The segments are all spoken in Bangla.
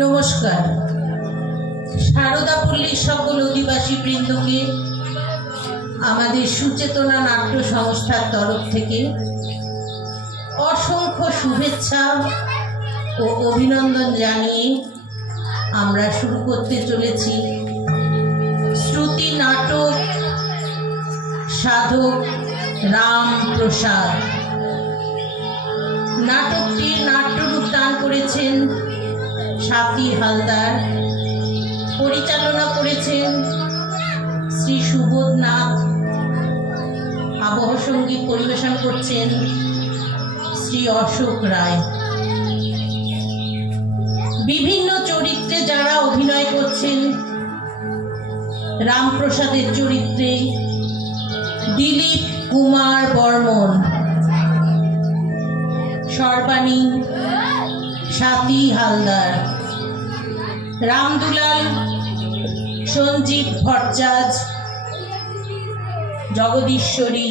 নমস্কার। শারদাপল্লীর সকল অধিবাসী বৃন্দকে আমাদের সুচেতনা নাট্য সংস্থার তরফ থেকে অসংখ্য শুভেচ্ছা ও অভিনন্দন জানিয়ে আমরা শুরু করতে চলেছি শ্রুতি নাটক সাধক রামপ্রসাদ। নাটকটির নাট্যরূপ দান করেছেন স্বাতী হালদার, পরিচালনা করেছেন শ্রী সুবোধ নাথ, আবহ সঙ্গীত পরিবেশন করছেন শ্রী অশোক রায়। বিভিন্ন চরিত্রে যারা অভিনয় করছেন, রামপ্রসাদের চরিত্রে দিলীপ কুমার বর্মন, সর্বাণী স্বাতী হালদার, রামদুলাল সঞ্জীব ভট্টাচার্য, জগদীশ্বরী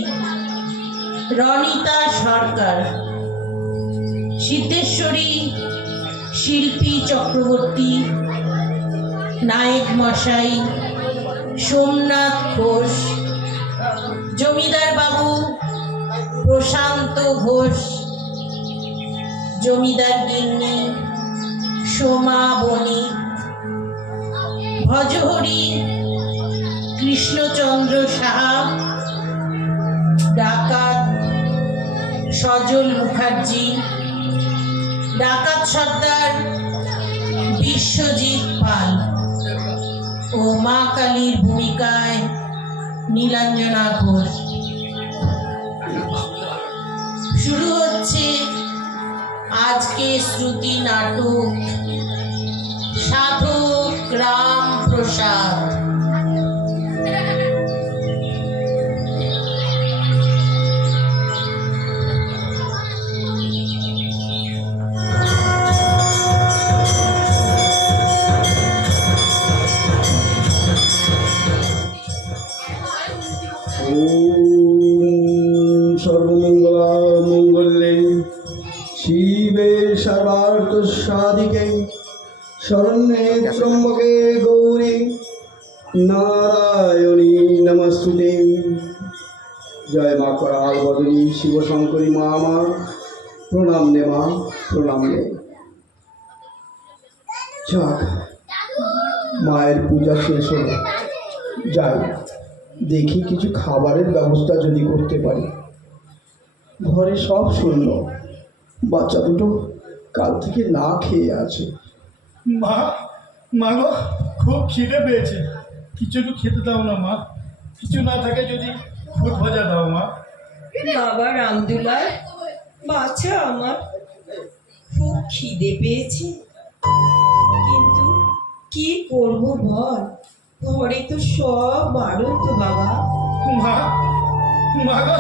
রনিতা সরকার, সিদ্ধেশ্বরী শিল্পী চক্রবর্তী, নায়ক মশাই সোমনাথ ঘোষ, জমিদার বাবু প্রশান্ত ঘোষ, জমিদার গিন্নি সোমা বণিক, ভজহরি কৃষ্ণচন্দ্র সাহা, ডাকাত সজল মুখার্জি, ডাকাত সর্দার বিশ্বজিৎ পাল ও মা কালীর ভূমিকায় নীলাঞ্জনা ঘোষ। শুরু হচ্ছে আজকে শ্রুতি নাটক সাধক রামপ্রসাদ। সর্বমঙ্গলে শিবে সর্বার্থ সাধিকে শরণ্যে ত্র্যম্বকে গৌরী নারায়ণী নমস্তুতে। জয় মা করাল বদনী শিব শঙ্করী মা আমার, প্রণাম নে মা, প্রণাম নে। যাক, মায়ের পূজা শেষ হলো, যাই দেখি কিছু খাবারের ব্যবস্থা যদি করতে পারি। ঘরে সব শূন্য, বাচ্চা দুটো কাল থেকে না খেয়ে আছে। মা, মা গো, খুব খিদে পেয়েছে, কিছু একটু খেতে দাও না মা। কিছু না থাকে যদি খুদ ভাজা দাও মা। বাবা রামদুলাল, বাচ্চা আমার খুব খিদে পেয়েছে, কিন্তু কি করব বল, ঘরে তো সব বারণ তো বাবা। মা, মা গো,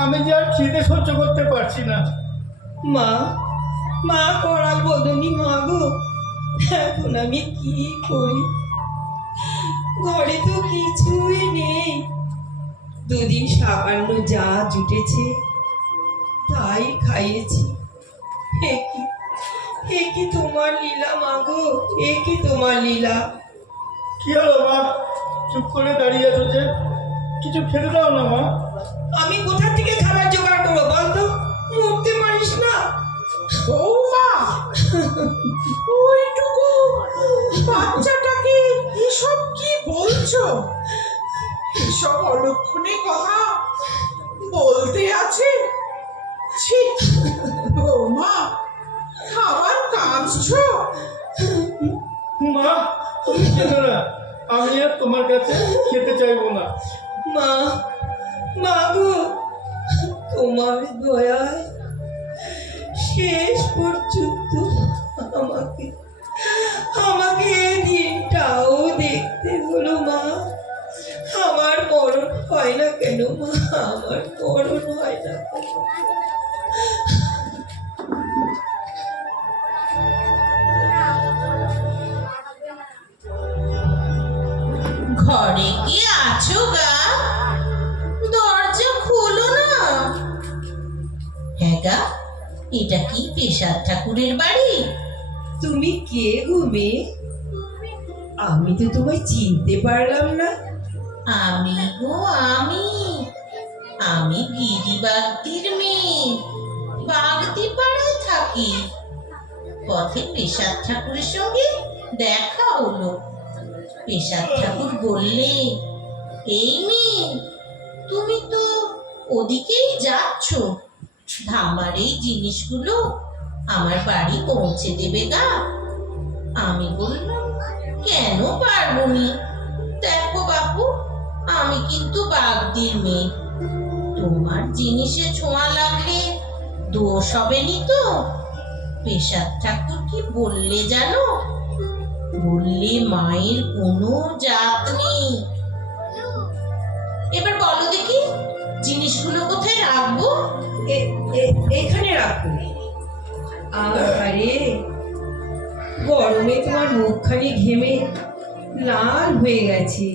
আমি যে আর খিদে সহ্য করতে পারছি না। মা, মা করাল বদনি মা গো, এখন আমি কি করি? ঘরে তো কিছুই নেই, দুদিন সামান্য যা জুটেছে তাই খাইয়েছি। এ কি তোমার লীলা মা গো, এ কি তোমার লীলা? কি হলো মা, চুপ করে দাঁড়িয়ে আছো যে? কিছু খেতে দাও না মা। আমি কোথা থেকে খাবার জোগাড় করবো বলতো? মরতে পারিস না? বৌমা, ওইটুকু বাচ্চাটাকে এসব কি বলছো? এসব অলক্ষণে কথা বলতে আছে? ছি বৌমা, খাবার কাঁদছো? মা, তুমি খেলো না, আমি আর তোমার কাছে খেতে চাইবো না। মা, মা গো, তোমার দয়ায় শেষ পর্যন্ত আমাকে আমাকে এই দিনটাও দেখতে হলো মা। আমার মরণ হয় না কেন মা, আমার মরণ হয় না কেন? ঘরে কি আছো গা? দরজা খোলো না। হ্যাঁ গা, এটা কি পেশাদ ঠাকুরের বাড়ি? তুমি কে গো মেয়ে? আমি তো তোমায় চিনতে পারলাম না। আমি গো আমি আমি গিরিবাগদির মেয়ে, বাগদি পাড়ায় থাকি। পথে পেশাদ ঠাকুরের সঙ্গে দেখা হলো। পেশাদ ঠাকুর বললে, এই মেয়ে, তুমি তো ওদিকেই যাচ্ছ, ধামার এই জিনিসগুলো আমার বাড়ি পৌঁছে দেবে গা। আমি বললাম, কেন পারবো নি? দেখো বাপু, আমি কিন্তু বাগদির মেয়ে, তোমার জিনিসে ছোঁয়া লাগলে দোষ হবে নি তো? পেশাদ ঠাকুর কি বললে জানো? বললে মায়ের কোনো জাত নেই। এবার বলো দেখি, জিনিসগুলো কোথায় রাখবো? এখানে রাখো। আরে গরমে তোমার মুখখানি ঘেমে লাল হয়ে গেছে।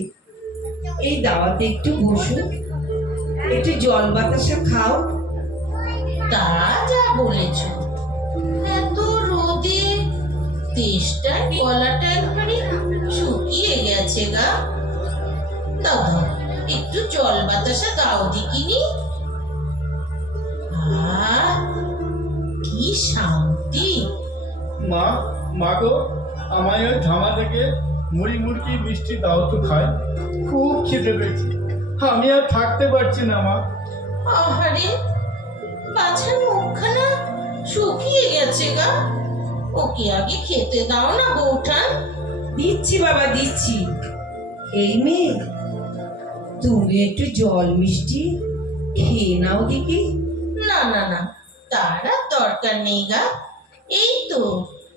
এই দাওয়াতে একটু বসো, একটু জল বাতাসা খাও। তা যা বলেছ, এত রোদে তেষ্টায় গলাটা একবারে শুকিয়ে গেছে গা। দাও দাও, একটু জল বাতাসা দাও দেখিনি। আহ, কি শান্তি! মা, মা গো, আমায় ওই ধামা থেকে মুড়ি মুড়কি মিষ্টি দাও তো খাই, খুব খিদে পেয়েছি, আমি আর থাকতে পারছি না মা। আহারে, বাছার মুখখানা শুকিয়ে গেছে গা। ওকে আগে খেতে দাও না বউঠান। দিচ্ছি বাবা, দিচ্ছি। এই মেয়ে, তুমি একটু জল মিষ্টি খেয়ে নাও দেখি। না না না, তার আর দরকার নেই গা। এই তো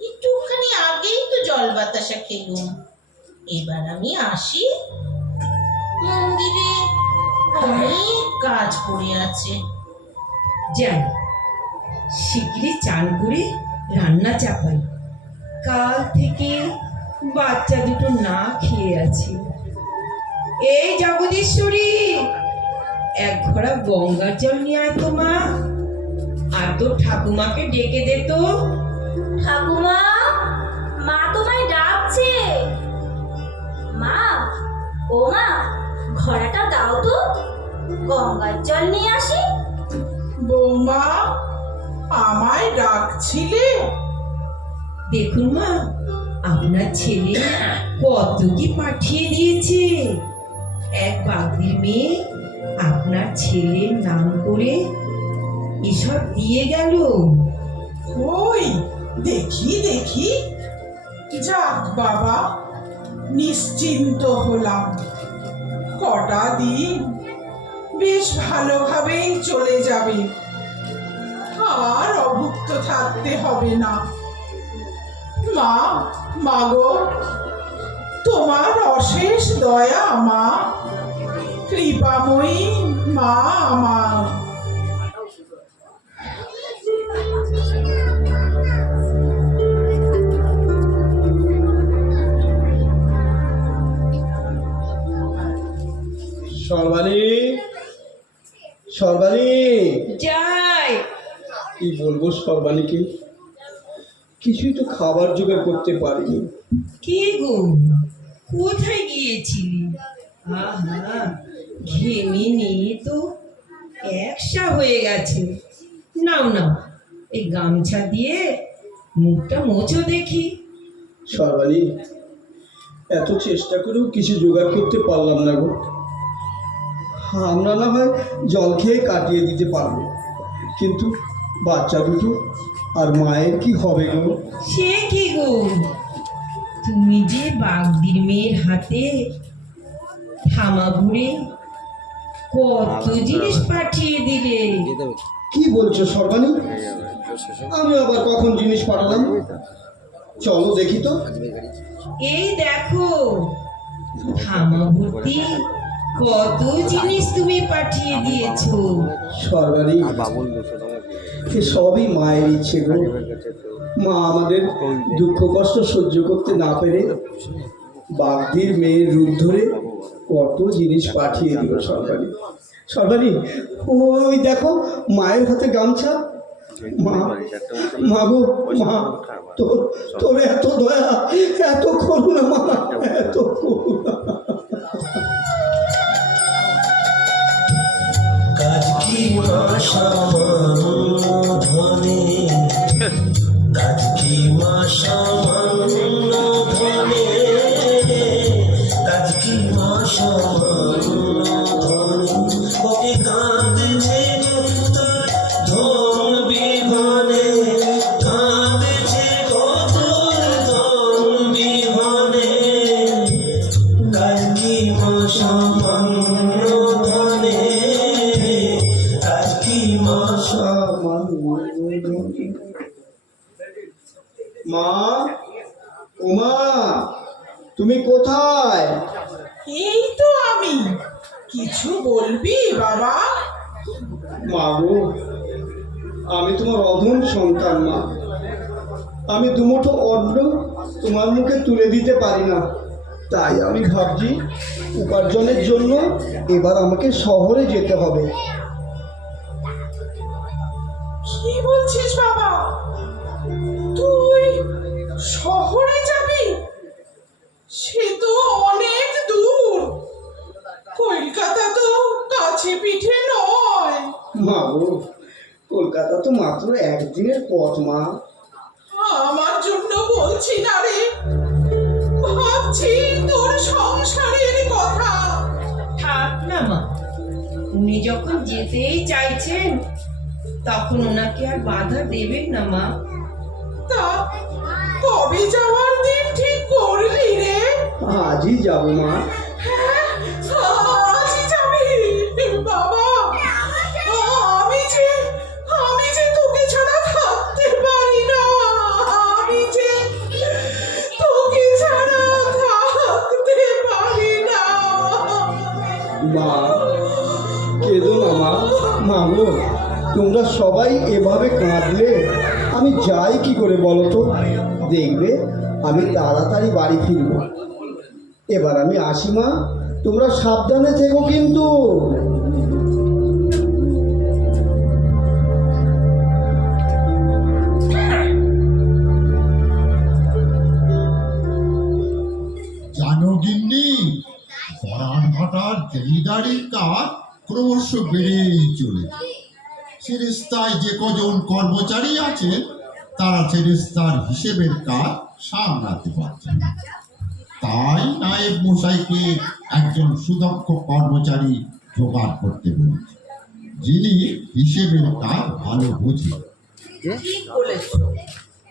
একটুখানি আগেই তো জল বাতাসা খেলুম। এবার আমি আসি, মন্দিরে অনেক কাজ পড়ে আছে। যাই, শিগগিরই চান করে রান্না চাপাই। কাল থেকে বাচ্চা দুটো না খেয়ে আছে। এই জগদীশ্বরী, এক ঘোড়া গঙ্গার জল নিয়ে আয় তো মা। আর তো ঠাকুমাকে ডেকে দে তো। ঠাকুমা, মা তোমায় ডাকছে। মা, ও মা, ঘোড়াটা দাও তো, গঙ্গার জল নিয়ে আসি। বৌমা, আমায় ডাকছিলে? দেখুন মা, আপনার ছেলে কত কি পাঠিয়ে দিয়েছে। এক বাগদির মেয়ে আপনার ছেলের নাম করে এসব দিয়ে গেল। ওই দেখি দেখি। যাক বাবা, নিশ্চিন্ত হলাম। কটা দিন বেশ ভালোভাবেই চলে যাবে, আর অভুক্ত থাকতে হবে না। মা, মাগো, তোমার অশেষ দয়া মা, কৃপাময়ী মা আমার। সর্বাণী, সর্বাণী, যাই। কি বলবো সর্বাণীকে, কিছুই তো খাবার জোগাড় করতে পারিনি। কে গো, কোথায় গিয়েছিলি? আহা, ঘেমে নিয়ে তো একসা হয়ে গেছে। নাও নাও, এই গামছা দিয়ে মুখটা মোছো দেখি। সর্বাণী, এত চেষ্টা করেও কিছু জোগাড় করতে পারলাম না গো। আমরা না হয় জল খেয়ে কাটিয়ে দিতে পারবো, কিন্তু বাচ্চা দুটো আর মায়ের কি হবে গো? সে কি গো, তুমি যে বাগদির মেয়ের হাতে থামা ঘুরে কত জিনিস পাঠিয়ে দিলে। কি বলছো সর্বাণী? আমি আবার কখন জিনিস পাঠালাম? চলো দেখি তো। এই দেখো, থামা ভর্তি কত জিনিস তুমি পাঠিয়ে দিয়েছো। সর্বাণী, এ সবই মায়ের ইচ্ছে গো। মা আমাদের দুঃখ কষ্ট সহ্য করতে না পেরে বাগদির মেয়ের রূপ ধরে কত জিনিস পাঠিয়ে দিল সর্বাণী। সর্বাণী, ওই দেখো মায়ের হাতে গামছা, মা মা গো মা, তোর তোর এত দয়া, এত করুণা মা, এত করুণা। কাজ কি মা সামান্য ধনে, কাজ কি মা সামান্য ধনে, কাজ কি মা সামান্য ধনে, ওকে কাঁদছে তোর ধন বিহনে, কাঁদছে তোর ধন বিহনে, কাজ কি মা সামান্য ধনে, কাজ কি মা মা, ও মা, তুমি কোথায়? এই তো আমি। কিছু বলবি বাবা? মা গো, আমি তোমার অধম সন্তান মা। আমি দুমুঠো অন্ন তোমার মুখে তুলে দিতে পারি না, তাই আমি ভাবছি উপার্জনের জন্য এবার আমাকে শহরে যেতে হবে। কি বলছিস বাবা? তুই শহরে যাবি? সে তো অনেক দূর। কলকাতা তো কাছে পিঠে নয়। মা গো, কলকাতা তো মাত্র একদিনের পথ মা। আমার জন্য বলছি না রে, ভাবছি তোর সংসারের কথা। থাক না মা, উনি যখন যেতেই চাইছেন তখন ওনাকে আর বাধা দেবেন না মা। তা কবে যাওয়ার দিন ঠিক করলি রে? আজই যাবো মা। হ্যাঁ, আজই যাবি বাবা? আমি যে তোকে ছাড়া থাকতে পারি না। আমি যে তোকে ছাড়া থাকতে পারি না। মা, কেঁদো না মা। মা গো, তোমরা সবাই এভাবে কাঁদলে আমি যাই কি করে বলো তো? দেখবে আমি তাড়াতাড়ি বাড়ি ফিরব। এবার আমি আসি মা, তোমরা সাবধানে থেকো কিন্তু। জানো গিন্নি, বরান ভাটার জমিদারির কাজ ক্রমশ বেড়েই চলেছে। ফেরেস্তায় যে কজন কর্মচারী আছে তারা ফেরেস্তার হিসেবের কাজ সামলাতে পারছে না। তাই নায়েব মশাইকে একজন সুদক্ষ কর্মচারী জোগাড় করতে বলেছে, যিনি হিসেবের কাজ ভালো বোঝে। ঠিক বলেছো,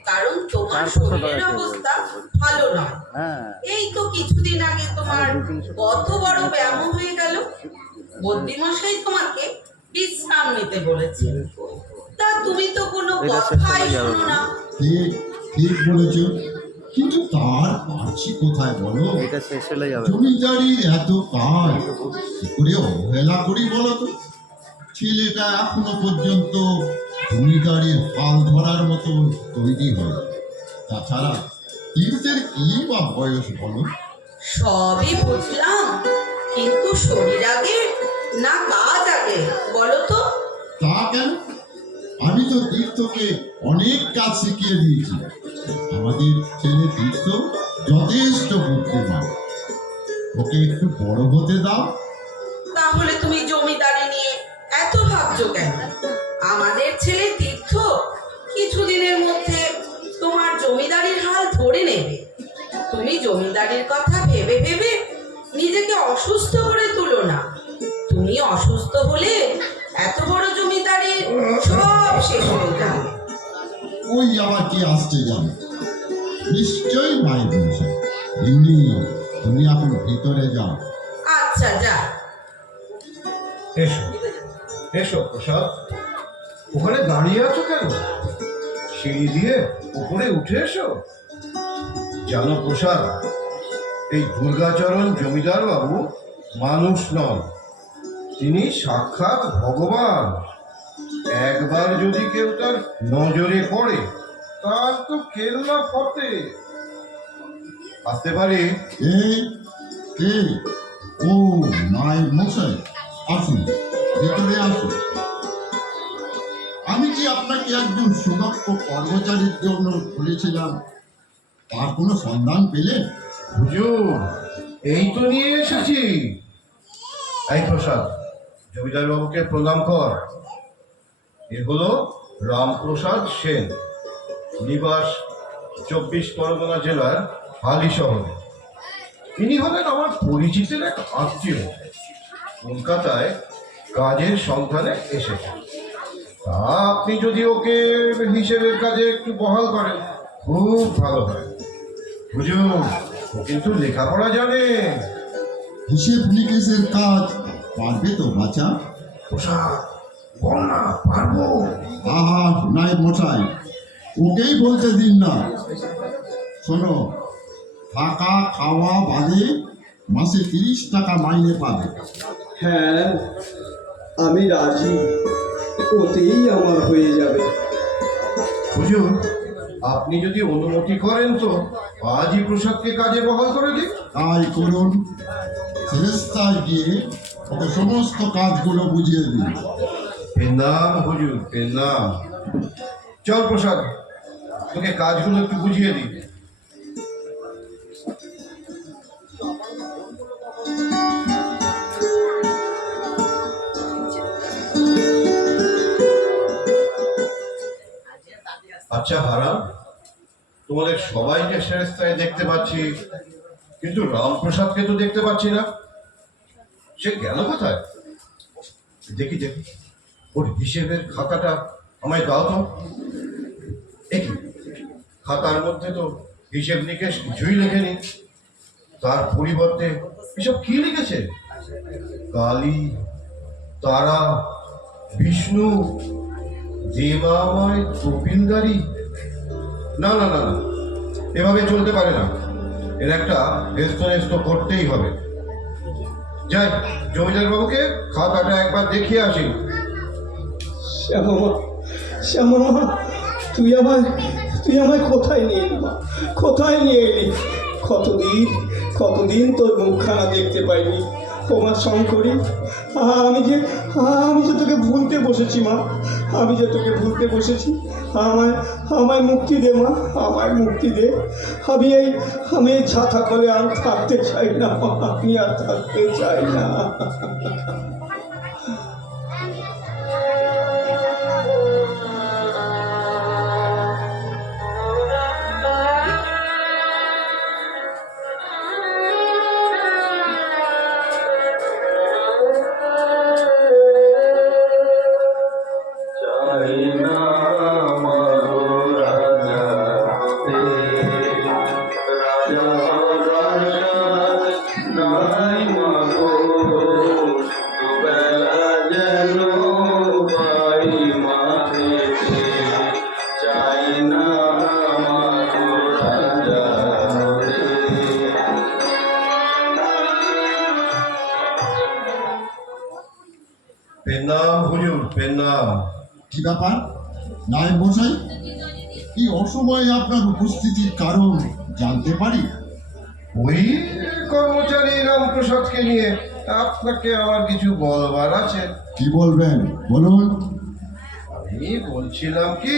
কারণ তোমার শরীরের অবস্থা ভালো নয়। এই তো কিছুদিন আগে তোমার কত বড় ব্যায়াম হয়ে গেল। বদ্যিমশাই তোমাকে বিশ্রাম নিতে বলেছে, তা তুমি তো কোনো কথাই শোনো না। ঠিক ঠিক বলেছ, কিন্তু তার পারছি কোথায় বলো? জমিদারির এত কাজ কি করে অবহেলা করি বলো তো? ছেলেটা এখনো পর্যন্ত জমিদারির হাল ধরার মতো তৈরি হয়। তাছাড়া তীর্থের কি বা বয়স বলো? সবই বুঝলাম, কিন্তু শরীর আগে না কাজ আগে বলো তো? তা কেন? আমি তো তীর্থকে অনেক কাজ শিখিয়ে দিয়েছি। আমাদের ছেলে তীর্থ যথেষ্ট বুদ্ধিমান, ওকে একটু বড় হতে দাও। তাহলে তুমি জমিদারি নিয়ে এত ভাবছো কেন? আমাদের ছেলে তীর্থ কিছুদিনের মধ্যে তোমার জমিদারির হাল ধরে নেবে। তুমি জমিদারির কথা ভেবে ভেবে নিজেকে অসুস্থ করে তুলো না। তুমি অসুস্থ হলে এত বড় জমিদারির সব শেষ হয়ে যাবে। ওই আবার কি আসছে জানো? নিশ্চয়ই মায়ের মশাই। এমনি তুমি এখন ভিতরে যাও। আচ্ছা, যা। এসো এসো প্রসাদ, ওখানে দাঁড়িয়ে আছো কেন? সিঁড়ি দিয়ে উপরে উঠে এসো। জানো প্রসাদ, এই দুর্গাচরণ জমিদার বাবু মানুষ নন, তিনি সাক্ষাৎ ভগবান। একবার যদি কেউ তার নজরে পড়ে তার তো কেল্লা ফতে। আসতে পারি? কে? ও মায়ের মশাই, আসুন, ভেতরে আসুন। আমি যে আপনাকে একজন সুদক্ষ কর্মচারীর জন্য বলেছিলাম, তার কোনো সন্ধান পেলেন? হুজুর, এই তো নিয়ে এসেছি। এই প্রসাদ, জমিদার বাবুকে প্রণাম কর। এ হলো রামপ্রসাদ সেন, নিবাস 24 পরগনা জেলার হালি শহরে। ইনি হলেন আমার পরিচিতের এক আত্মীয়, কলকাতায় কাজের সন্ধানে এসেছেন। তা আপনি যদি ওকে হিসেবের কাজে একটু বহাল করেন, খুব ভালো হয়। হুজুর, ও কিন্তু লেখাপড়া জানে। হিসেব নিকেশের কাজ পারবে তো বাচ্চা? প্রসাদ, বল না, পারবো। আহা, নাই মশাই, ওকেই বলতে দিন না। শোনো, থাকা খাওয়া বাদে মাসে 30 টাকা মাইনে পাবে। হ্যাঁ, আমি রাজি, ওতেই আমার হয়ে যাবে। হুজুর, আপনি যদি অনুমতি করেন তো আজই প্রসাদকে কাজে বহাল করে দিন। তাই করুন, ফেরেস্তায় গিয়ে ওকে সমস্ত কাজগুলো বুঝিয়ে দিন। পেনাম হুজুর, পেনাম। চল প্রসাদ, তোকে কাজগুলো একটু বুঝিয়ে দিই। আচ্ছা হারাম, তোমাদের সবাইকে সেরেস্তায় দেখতে পাচ্ছি, কিন্তু রামপ্রসাদকে তো দেখতে পাচ্ছি না। সে গেল কোথায়? দেখি দেখি, ওর হিসেবের খাতাটা আমায় দাও তো। দেখি, খাতার মধ্যে তো হিসেব নিকেশ কিছুই লেখেনি। তার পরিবর্তে এসব কি লিখেছে? কালী, তারা, বিষ্ণু, দেবাময়, কপিলদারি। না না না না, এভাবে চলতে পারে না। এর একটা হেস্তনেস্ত করতেই হবে। যাই, জমিদার বাবুকে খাতাটা একবার দেখিয়ে আসি। শ্যামা, শ্যামা, তুই আমায় কোথায় নিয়ে এলি মা? কোথায় নিয়ে এলি? কতদিন তোর মুখখানা দেখতে পাইনি। তোমার শঙ্করী, আমি যে তোকে ভুলতে বসেছি মা, আমি যে তোকে ভুলতে বসেছি। আমায় মুক্তি দে মা, আমায় মুক্তি দে। আমি এই ছাতা করে আর থাকতে চাই না মা, আমি আর থাকতে চাই না। পেনাম হুজুর, পেনাম। কি ব্যাপার নায়েব মশাই, এই অসময়ে আপনার উপস্থিতির কারণ জানতে পারি? ওই কর্মচারী রামপ্রসাদকে নিয়ে আপনাকে আমার কিছু বলবার আছে। কি বলবেন বলুন। আমি বলছিলাম কি,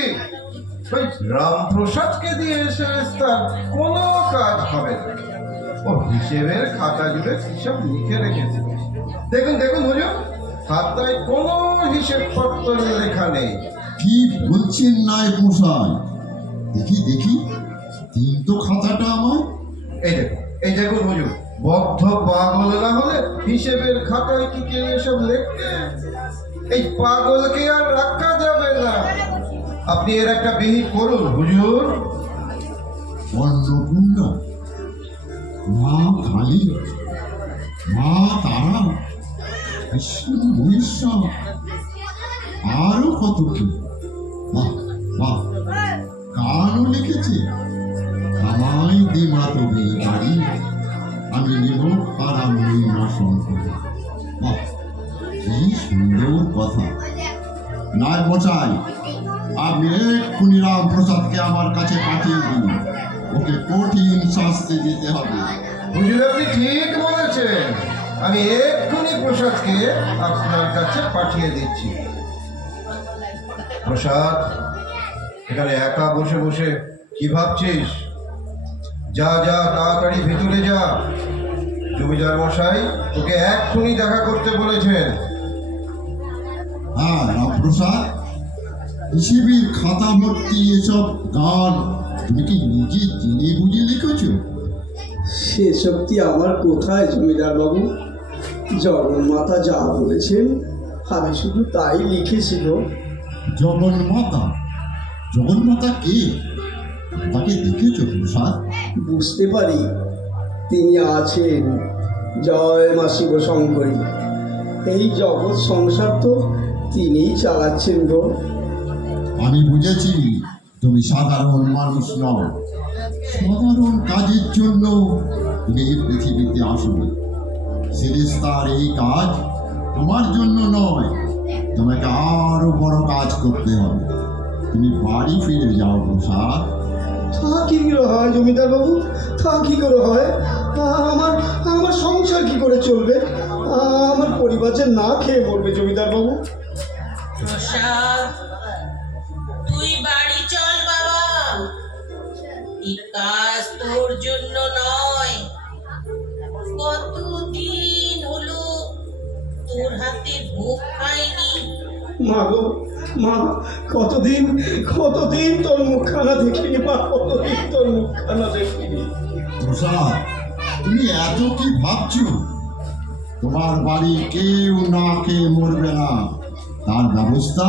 ওই রামপ্রসাদকে দিয়ে সেরেস্তার কোনো কাজ হবে না। ও হিসেবের খাতা জুড়ে হিসাব লিখে রেখেছে। দেখুন দেখুন হুজুর, খাতায় কোনো হিসেব পত্র লেখা নেই। কি বলছেন নায়েব মশাই? দেখি দিন তো খাতাটা আমার। এই দেখুন হুজুর, বদ্ধ পাগল না হলে হিসেবের খাতায় কি কে এসব লেখে? এই পাগলকে আর রাখা যাবে না। আপনি এর একটা বিহিত করুন হুজুর। অন্নপূর্ণা, মা কালী, মা তারা, বিষ্ণু মহেশ্বর, আরো কত কি। বাহ বাহ, গানও লিখেছে। আমায় দে মা তবে বাড়ি, আমি নেব আর আমি মা শঙ্কর। বাহ, কি সুন্দর কথা। নায়েব মশাই, আপনি এক্ষুনি রামপ্রসাদকে আমার কাছে পাঠিয়ে দিন। ওকে কঠিন শাস্তি দিতে হবে। হুজুর, আপনি ঠিক বলেছেন। আমি এক্ষুনি প্রসাদকে আপনার কাছে পাঠিয়ে দিচ্ছি। প্রসাদ, এখানে একা বসে বসে কি ভাবছিস? যা যা, তাড়াতাড়ি ভিতরে যা। জমিদার মশাই তোকে এক্ষুনি দেখা করতে বলেছেন। হ্যাঁ রামপ্রসাদ, হিসেবের খাতা ভর্তি এসব গান তুমি কি নিজে জেনে বুঝে লিখেছো? সে শক্তি আমার কোথায় জমিদার বাবু? জগন্মাতা যা বলেছেন আমি শুধু তাই লিখেছিল। জগন্মাতা? জগন্মাতা কে? তাকে দেখেছো প্রসাদ? বুঝতে পারি তিনি আছেন। জয় মা শিব শঙ্করী। এই জগৎ সংসার তো তিনিই চালাচ্ছেন গো। আমি বুঝেছি তুমি সাধারণ মানুষ নও। সাধারণ কাজের জন্য তুমি এই পৃথিবীতে আসবে। ফেরেশতার এই কাজ তোমার জন্য নয়, তোমাকে আরো বড় কাজ করতে হবে। তুমি বাড়ি ফিরে যাও প্রসাদ। তা কি করে হয় জমিদার বাবু? তা কি করে হয়? আমার আমার সংসার কি করে চলবে? আমার পরিবার যে না খেয়ে মরবে জমিদার বাবু। প্রসাদ, তুই বাড়ি চল বাবা। এই কাজ তোর জন্য নয়। কতদিন হলো তোর হাতে ভোগ খাইনি। মা গো মা, কতদিন কতদিন তোর মুখখানা দেখিনি মা, কতদিন তোর মুখখানা দেখিনি। প্রসাদ, তুমি এত কি ভাবছো? তোমার বাড়ি কেউ না খেয়ে মরবে না, তার ব্যবস্থা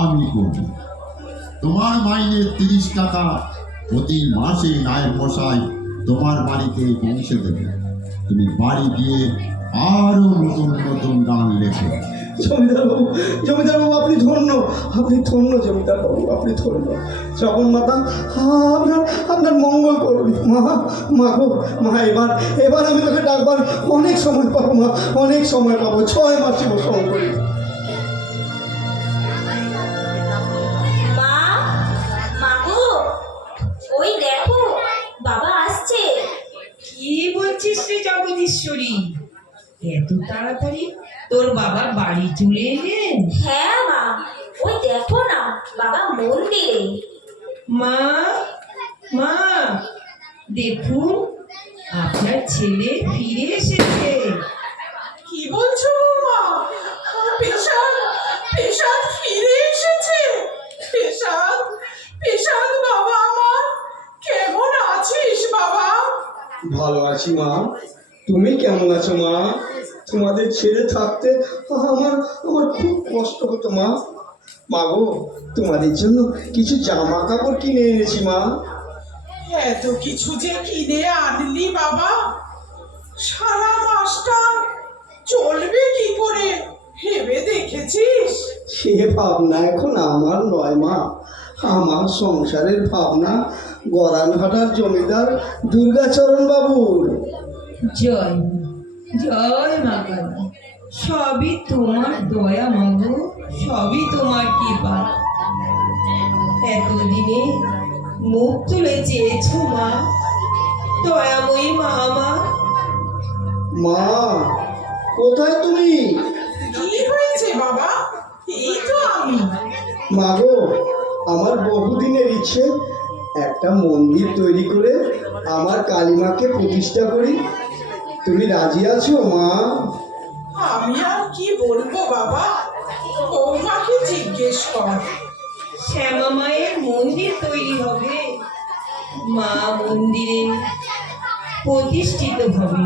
আমি করব। তোমার মাইনে 30 টাকা প্রতি মাসে নায়েব মশাই তোমার বাড়িতে পৌঁছে দেবে। তুমি বাড়ি গিয়ে আরো নতুন নতুন গান লেখো। জমিদার বাবু, জমিদার বাবু আপনি ধন্য, আপনি ধন্য জমিদার বাবু, আপনি ধন্য। জগন্মাতা আপনার আপনার মঙ্গল করুন। মা, মা গো মা, এবার আমি তোকে ডাকবার অনেক সময় পাবো মা, অনেক সময় পাবো। 6 মাস শিব শঙ্করী। মা, মা গো, ওই দেখো বাবা আসছে। কি বলছিস রে জগদীশ্বরী? এত তাড়াতাড়ি তোর বাবা বাড়ি চলে এলেন? হ্যাঁ মা, ওই দেখো না বাবা মন্দিরে। মা, মা, দেখুন আপনার ছেলে ফিরে এসেছে। কি বলছো বৌমা? পেশাদ, পেশাদ ফিরে এসেছে? পেশাদ, পেশাদ বাবা আমার, কেমন আছিস বাবা? ভালো আছি মা, তুমি কেমন আছো মা? তোমাদের ছেড়ে থাকতে আমার আমার খুব কষ্ট হতো মা। মা গো, তোমাদের জন্য কিছু জামা কাপড় কিনে এনেছি মা। এত কিছু যে কিনে আনলি বাবা, সারা মাসটা চলবে কি করে ভেবে দেখেছিস? সে ভাবনা এখন আমার নয় মা, আমার সংসারের ভাবনা গরানঘাটার জমিদার দুর্গাচরণ বাবুর। জয় মা, জয় মা কালী। সবই তোমার দয়া মাগো, সবই তোমার কৃপা। এতদিনে মুখ তুলে চেয়েছো মা, দয়াময়ী মা আমার। মা, কোথায় তুমি? কি হয়েছে বাবা? এই তো আমি। মা গো, আমার বহুদিনের ইচ্ছে একটা মন্দির তৈরি করে আমার কালীমাকে প্রতিষ্ঠা করি। তুমি রাজি আছো মা? আমি আর কি বলবো বাবা, বৌমাকে জিজ্ঞেস কর। শ্যামা মায়ের মন্দির তৈরি হবে, মা মন্দিরে প্রতিষ্ঠিত হবে।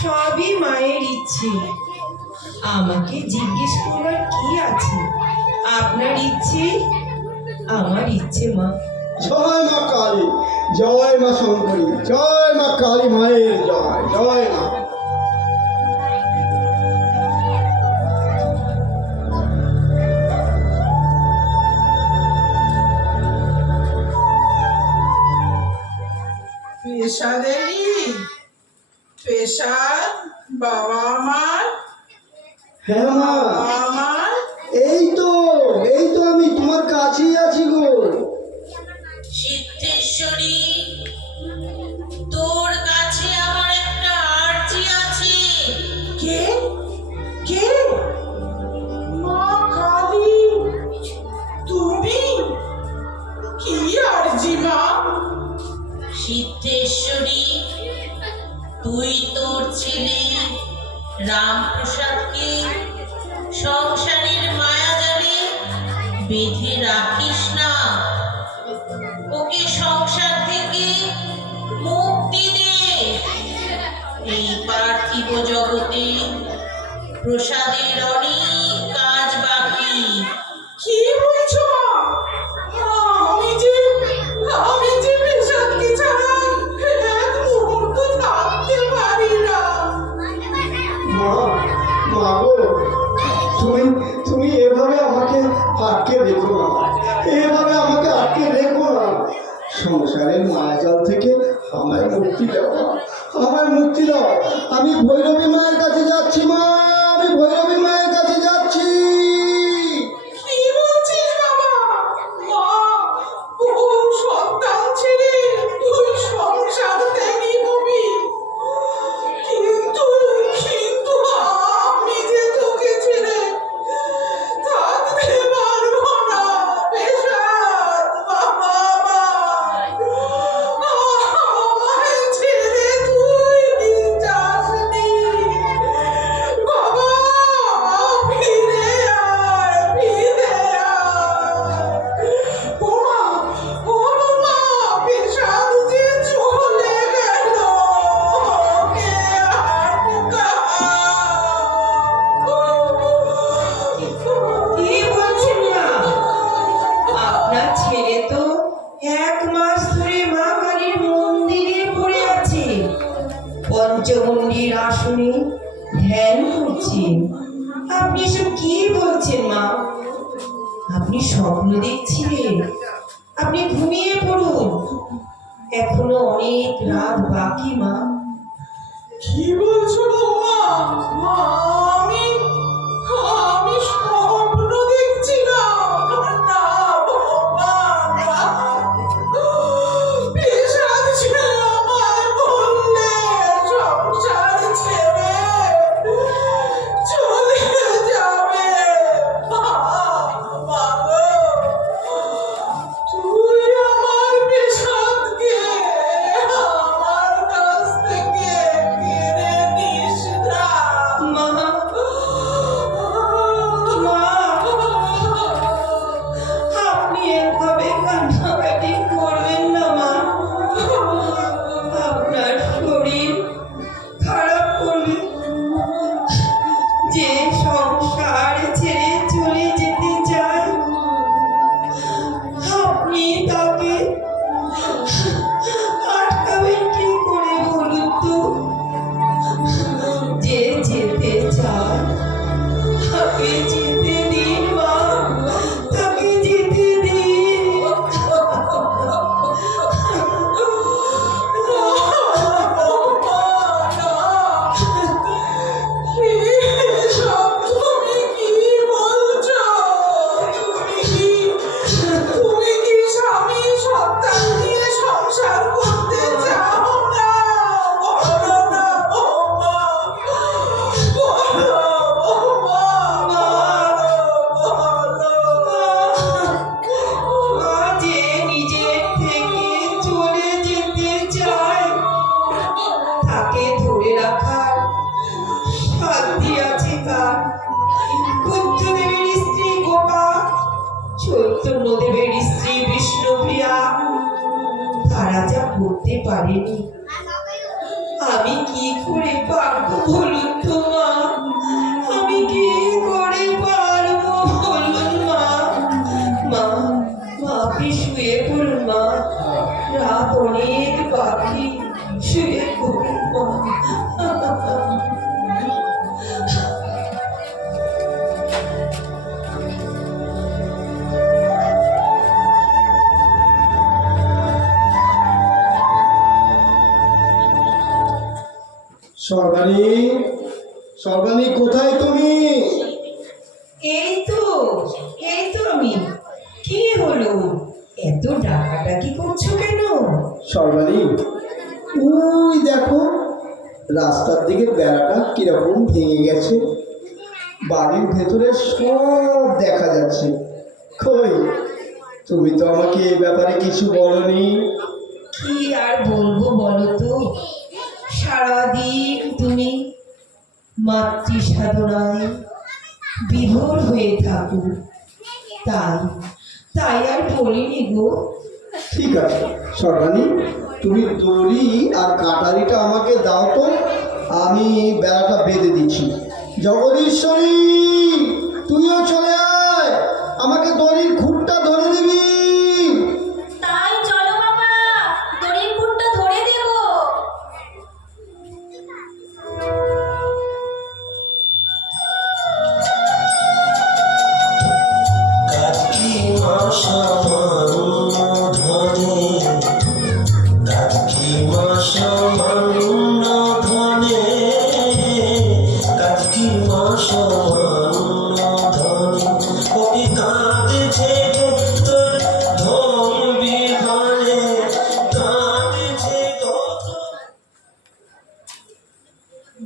সবই মায়ের ইচ্ছে, আমাকে জিজ্ঞেস করবার কি আছে? আপনার ইচ্ছে আমার ইচ্ছে মা। জয় মা কালী, জয় মা শঙ্করী, জয় মা কালী মায়ের জয়, জয় মা। পেশাদেরই, পেশাদ বাবা আমার, হ্যাঁ মা, বাবা আমার। এই তো আমি তোমার কাছেই আছি গো। সিদ্ধেশ্বরী, তোর কাছে আমার একটা আর্জি আছে। কে কে? মা কালী, সিদ্ধেশ্বরী, তুই তোর ছেলে রামপ্রসাদকে সংসারের মায়াজালে বেঁধে রাখিস না। ওকে সংসার থেকে মুক্তি দে। এই পার্থিব জগতে প্রসাদের অনেক কাজ বাকি। কি বলছো মা? আমি যে পেশাদকে ছাড়া এক মুহূর্ত থাকতে পারি না। মা গো, তুমি এভাবে আমাকে আটকে রেখো না, এভাবে আমাকে আটকে রেখো না। সংসারের মায়াজাল থেকে আমায় মুক্তি দাও, আমায় মুক্তি দাও। আমি ভৈরবী মায়ের কাছে যাচ্ছি মা, আমি ভৈরবী মায়ের কাছে যাচ্ছি। কি বলছিস বাবা? মা, ও সন্তান ছেড়ে তুই সংসার ত্যাগী হবি, কিন্তু আমি যে তোকে ছেড়ে থাকতে পারবো না। পেশাদ বাবা, আমায় ছেড়ে তুই যাসনি বাবা। ফিরে আয়, ফিরে আয়। ও মা, পেশাদ যে চলে গেল, ওকে কি বলছেন না? আপনার ছেলে তো 1 মাস ধরে মা কালীর মন্দিরে পড়ে আছে, পঞ্চমুণ্ডির আসনে ধ্যান করছেন। আপনি এসব কি বলছেন মা? আপনি স্বপ্ন দেখছিলেন। আপনি ঘুমিয়ে পড়ুন, এখনো অনেক রাত বাকি মা। কি বলছো বৌমা? আমি স্বপ্ন দেখছিলাম না বৌমা, না। পেশাদ ছেড়ে আমায় বললে সংসার ছেড়ে চলে যাবে। মা গো, তুই আমার পেশাদকে আমার কাছ থেকে কেড়ে নিস না। মা, আপনি এভাবে কান্নাকাটি করবেন না মা। আপনার শরীর খারাপ করবে। যে সংসার ছেড়ে চলে যেতে চায়, আপনি তাকে আটকাবেন কি করে বলুন তো? যে যেতে চায় তাকে যেতে দিন মা, তাকে যেতে দিন। তুমি কি বলছো? তুমি কি স্বামী সন্তান নিয়ে সংসার করতে চাও না? বলো না বৌমা, বলো বৌমা, বলো। মা যে নিজের থেকে চলে যেতে চায়, তাকে ধরে রাখার সাধ্য আছে কার? বুদ্ধদেবের স্ত্রী গোপা, চৈতন্যদেবের স্ত্রী বিষ্ণুপ্রিয়া, তারা যা করতে পারেনি, আমি কি করে পারবো বলুন তো মা? আমি কি করে পারবো বলুন মা? মা, আপনি শুয়ে পড়ুন মা, রাত অনেক বাকি, শুয়ে পড়ুন মা। সর্বাণী, সর্বাণী কোথায় তুমি? এই তো আমি। কি হলো, এত ডাকাডাকি করছো কেন? সর্বাণী, ওই দেখো রাস্তার দিকে বেড়াটা কিরকম ভেঙে গেছে, বাড়ির ভেতরে সব দেখা যাচ্ছে। কই, তুমি তো আমাকে এই ব্যাপারে কিছু বলনি। কি আর বলবো সর্বাণী, তুমি দড়ি আর কাটারিটা আমাকে দাও তো, আমি বেড়াটা বেঁধে দিচ্ছি। জগদীশ্বরী, তুইও চলে আয়, আমাকে দড়ির খুঁটটা ধরে দিবি। তাই চলো বাবা, দড়ির খুঁটটা ধরে দেব। কাজকি মা সামান্য ধনে, কাজকি মা সামান্য ধনে, কাজকি মা সামান্য ধনে, ওকে কাঁদছে তোর ধন বিধানে, কাঁদছে তোর।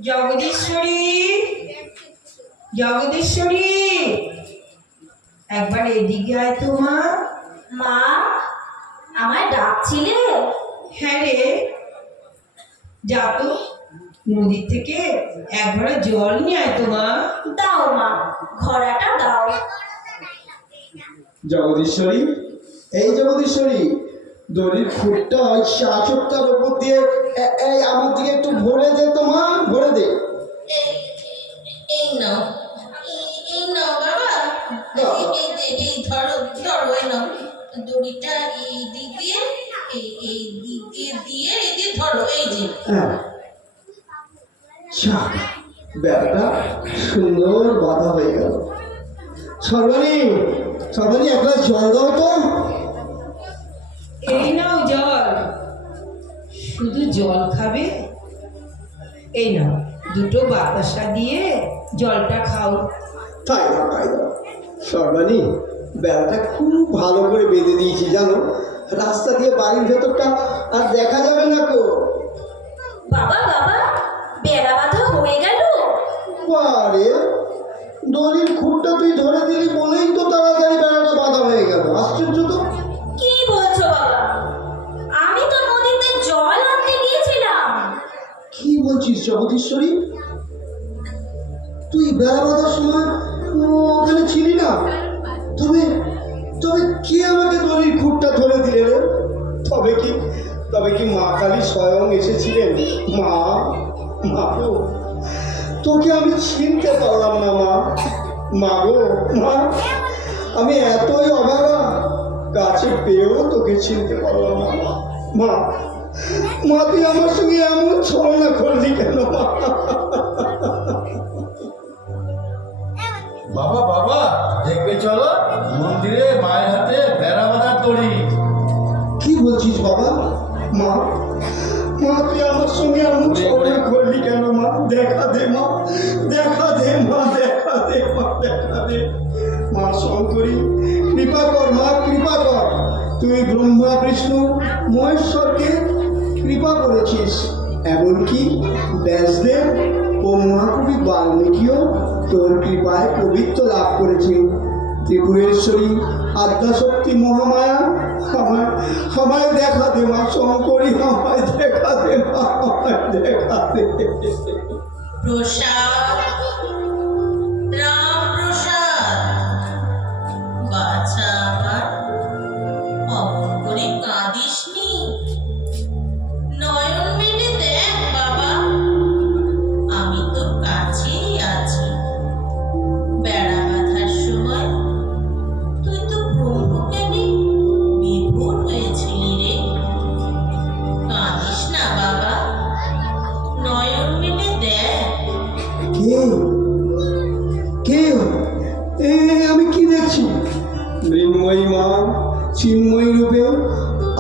জগদীশ্বরী, জগদীশ্বরী, একবার এদিকে আয় তো মা। মা, আমায় ডাকছিলে? হ্যাঁ রে, যা তো নদীর থেকে এক ঘড়া জল নিয়ে আয় তো মা। দাও মা, ঘোড়াটা দাও। জগদীশ্বরী, এই জগদীশ্বরী, দড়ির খুঁটটা ওই চাচকটার উপর দিয়ে এই আমার দিকে একটু ভরে দে তো মা, ভরে দে। এই নাও, এই নাও বাবা, এই ধরো ধরো, এই নাও দড়িটা, এই দিক দিয়ে, এই দিক দিয়ে দিয়ে, এই দিয়ে ধরো, এই যে। হ্যাঁ, যাক, বেড়াটা সুন্দর বাঁধা হয়ে গেল। সর্বাণী, সর্বাণী, এক গ্লাস জল দাও তো। এই নাও জল। শুধু জল খাবে? এই নাও দুটো বাতাসা দিয়ে জলটা খাও। তাই না, তাই না। সর্বাণী, বেড়াটা খুব ভালো করে বেঁধে দিয়েছি জানো, রাস্তা দিয়ে বাড়ির ভেতরটা আর দেখা যাবে না কো। বাবা বাবা, বেড়া বাঁধা হয়ে গেল? আরে, দড়ির খুঁটটা তুই ধরে দিলি বলেই তো তাড়াতাড়ি বেড়াটা বাঁধা হয়ে গেল। আশ্চর্য তো। কি বলছো বাবা? আমি তো নদীতে জল আনতে গিয়েছিলাম। কি বলছিস জগদীশ্বরী? তুই বেড়া বাঁধার সময় ওখানে ছিলি না? তবে তবে কে আমাকে দড়ির খুঁটটা ধরে দিলে রে? তবে কি মা কালী স্বয়ং এসেছিলেন? মা, মা গো, তোকে আমি চিনতে পারলাম না মা। মা গো, মা, আমি এতই অভাগা, গাছে পেয়েও তোকে চিনতে পারলাম না মা। মা, মা, তুই আমার সঙ্গে এমন ছলনা করলি কেন মা? বাবা বাবা, দেখবে চলো মন্দিরে মায়ের হাতে বেড়া বাঁধার দড়ি। কি বলছিস বাবা? মা, মা, তুই আমার সঙ্গে এমন ছলনা করলি কেন মা? দেখা দে মা, দেখা দে মা, দেখা দে মা, দেখা দে মা। শঙ্করী, কৃপা কর মা, কৃপা কর। তুই ব্রহ্মা বিষ্ণু মহেশ্বরকে কৃপা করেছিস, এমনকি ব্যাসদেব ও মহাকবি বাল্মীকিও তোর কৃপায় কবিত্ব লাভ করেছে। ত্রিপুরেশ্বরী আদ্যাশক্তি মহামায়া, আমায় দেখা দে মা। শঙ্করী, আমায় দেখা দে মা, আমায় দেখা দে। প্রসাদ, রাম প্রসাদ, বাছা আমার, অমন করে কাঁদিসনি। নয়ন মেলে দেখ বাবা, আমি তোর কাছেই আছি। বেড়া বাঁধার সময় তুই তো ব্রহ্মজ্ঞানে বিভোর হয়েছিলি রে। কাঁদিস না বাবা, নয়ন মেলে দেখ। কে কে আমি কি দেখছি? মৃন্ময়ী মা চিন্ময়ী রূপে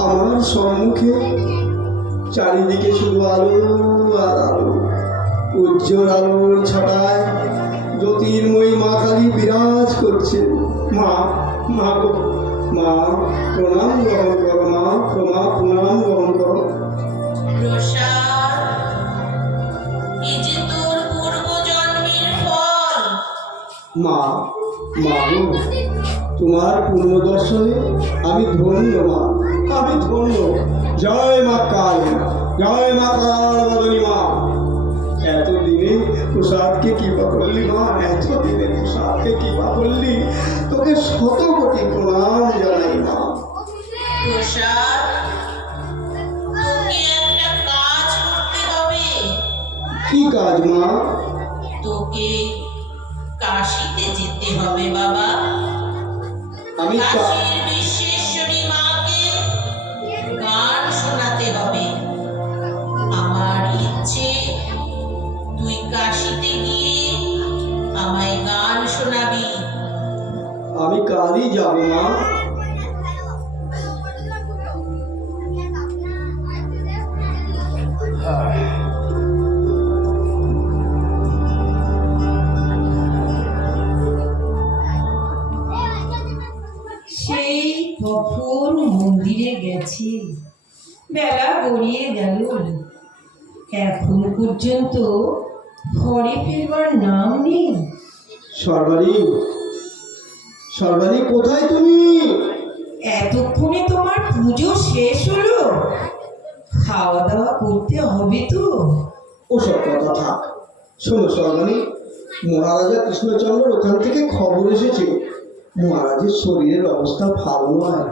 আমার সম্মুখে, চারিদিকে শুধু আলো আর আলো। উজ্জ্বল আলোর ছটায় জ্যোতির্ময়ী মা কালী বিরাজ করছে। মা, মা গো, মা, প্রণাম গ্রহণ করো মা, প্রণাম গ্রহণ করো। প্রসাদ, এই যে তোর পূর্বজন্মের ফল। মা, মা গো, তোমার পূর্ণ দর্শনে আমি ধন্য মা, আমি ধন্য। জয় মা কালী, জয় মা কালী মা। এতদিনে প্রসাদকে কৃপা করলি মা, এতদিনে প্রসাদকে কৃপা করলি, তোকে শত কোটি প্রণাম জানাই মা। প্রসাদ, কি কাজ মা? তোকে কাশিতে যেতে হবে বাবা। আমি কাশীর বিশ্বেশ্বরী মাকে গান শোনাতে হবে। আমার ইচ্ছে তুই কাশীতে গিয়ে আমায় গান শোনাবি। আমি কালই যাব মা। সেই কখন মন্দিরে গেছি, বেলা গড়িয়ে গেল, এখন পর্যন্ত ঘরে ফেরবার নাম নেই। সর্বাণী, সর্বাণী কোথায় তুমি? এতক্ষণে তোমার পুজো শেষ হলো, খাওয়া দাওয়া করতে হবে তো। ওসব কথা থাক। শোনো সর্বাণী, মহারাজা কৃষ্ণচন্দ্র ওখান থেকে খবর এসেছে মহারাজের শরীরের অবস্থা ভালো নয়।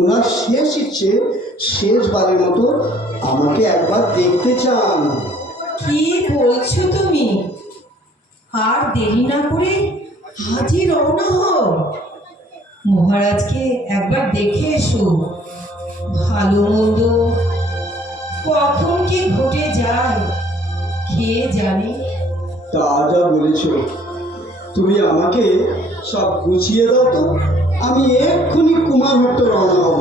ওনার শেষ ইচ্ছে শেষবারের মতো আমাকে একবার দেখতে চান। কি বলছো তুমি? আর দেরি না করে আজই রওনা হও। মহারাজকে একবার দেখে এসো। ভালো মন্দ কখন কি ঘটে যায় কে জানে। তা যা বলেছ, তুমি আমাকে সব গুছিয়ে দাও তো, আমি এক্ষুনি কুমারহট্ট রওনা হব।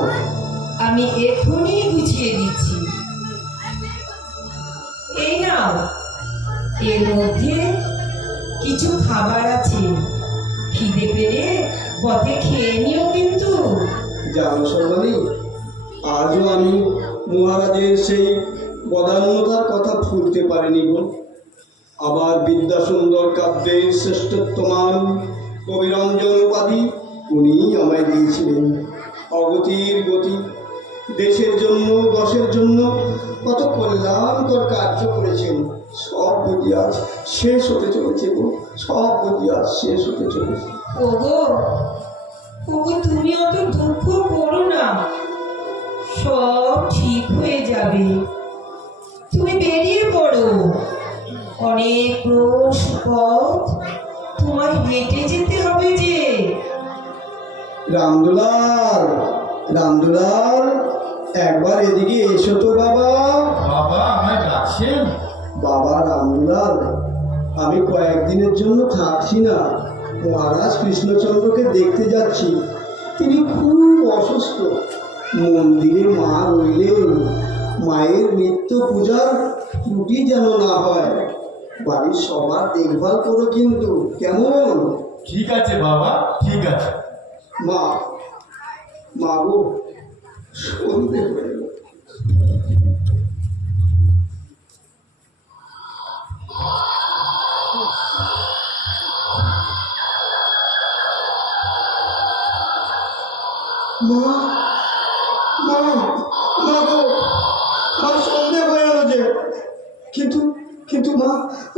আমি এখনই গুছিয়ে দিচ্ছি। এই নাও, এর মধ্যে কিছু খাবার আছে, খিদে পেলে পথে খেয়ে নিও কিন্তু। জানো সর্বাণী, আজও আমি মহারাজের সেই বদান্যতার কথা ভুলতে পারিনি গো। আবার বিদ্যাসুন্দর কাব্যের শ্রেষ্ঠত্বমান কবিরঞ্জন উপাধি উনিই আমায় দিয়েছিলেন। অগতির গতি, দেশের জন্য দশের জন্য কত কল্যাণকর কার্য করেছেন, সব বুঝি আজ শেষ হতে চলেছে গো, সব বুঝি আজ শেষ হতে চলেছে। ওগো, ওগো, তুমি অত দুঃখ করো না, সব ঠিক হয়ে যাবে। তুমি বেরিয়ে পড়ো, অনেক ক্রোশ পথ তোমায় হেঁটে যেতে হবে যে। রামদুলাল, রামদুলাল, একবার এদিকে এসো তো বাবা। বাবা আমায় ডাকছেন? বাবা রামদুলাল, আমি কয়েকদিনের জন্য থাকছি না, মহারাজ কৃষ্ণচন্দ্রকে দেখতে যাচ্ছি। তিনি খুব অসুস্থ, মন্দিরে মা রইলেন। মায়ের নিত্য পূজার ত্রুটি যেন না হয়। বাড়ির সবার দেখভাল করো কিন্তু, কেমন? ঠিক আছে বাবা, ঠিক আছে। মা, মা গো, সন্ধে হয়ে গেল। মা, মা, মা গো, মা সন্ধে হয়ে গেল যে। কিন্তু কিন্তু মা,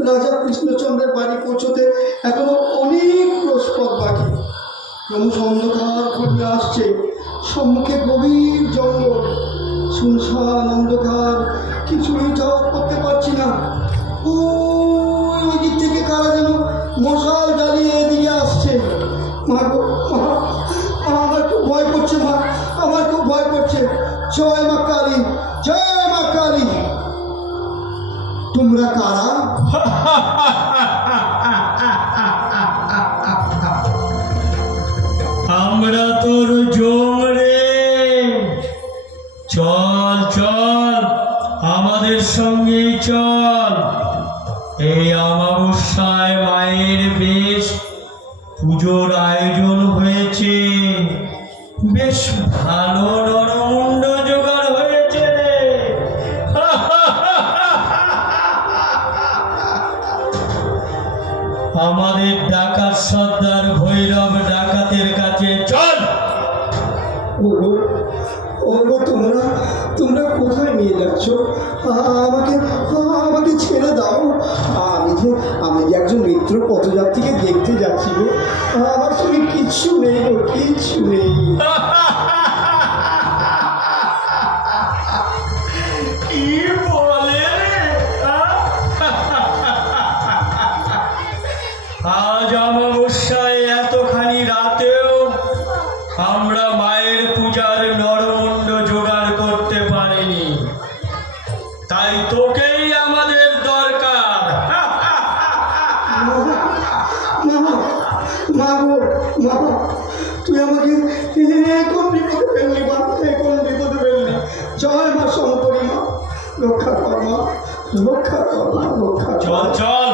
রাজা কৃষ্ণচন্দ্রের বাড়ি পৌঁছতে এখনো অনেক প্রস্পদ বাকি। ক্রমশ অন্ধকার ঘনিয়ে আসছে, সম্মুখে গভীর জঙ্গল, শুনশান অন্ধকার, কিছুই যাওয়া করতে পারছি না। ওই দিক থেকে কারা যেন মশাল জ্বালিয়ে এদিকে আসছে। মা গো, মা, আমার খুব ভয় করছে মা, আমার খুব ভয় করছে। জয় মা কালী, জয় মা কালী। তোমরা কারা? আমরা তোর জম রে। চল চল, আমাদের সঙ্গে চল। এই অমাবস্যায় মায়ের বেশ পুজোর আয়োজন হয়েছে। বেশ ভালো নরমুণ্ড জোগাড় হয়েছে রে। আমাদের ডাকাত সর্দার ভৈরব ডাকাতের কাছে চল। ওগো, ওগো, তোমরা তোমরা কোথায় নিয়ে যাচ্ছ? আমাকে আমাকে ছেড়ে দাও। আমি যে একজন মিত্র পথযাত্রীকে দেখতে যাচ্ছি গো। আমার সঙ্গে কিচ্ছু নেই গো, কিচ্ছু নেই। কি বলে রে? তাই তোকেই আমাদের দরকার। মা গো মা, তুই আমাকে কোন বিপদে ফেললি মা, কোন বিপদে ফেললি? জয় মা শঙ্করী মা, রক্ষা কর মা, রক্ষা কর মা, রক্ষা কর। চল চল,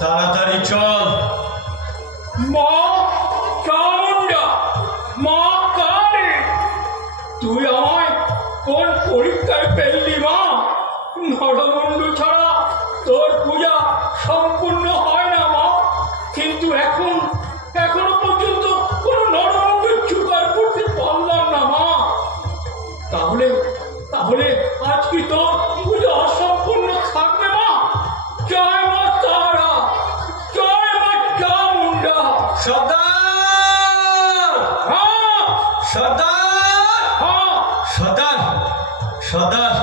তাড়াতাড়ি চল। মা চামুন্ডা, মা কালী, তুই আমায় কোন পরীক্ষায় ফেললি মা? নরমুন্ডু ছাড়া তোর পূজা সম্পূর্ণ হয় না মা। কিন্তু এখনো পর্যন্ত কোনো নরমুন্ডু জোগাড় করতে পারলাম না মা। তাহলে আজ কি তোর পূজা অসম্পূর্ণ থাকবে মা? জয় মা তারা, জয় মা চামুন্ডা। সর্দার, হ্যাঁ সর্দার, হ্যাঁ, সর্দার, সর্দার,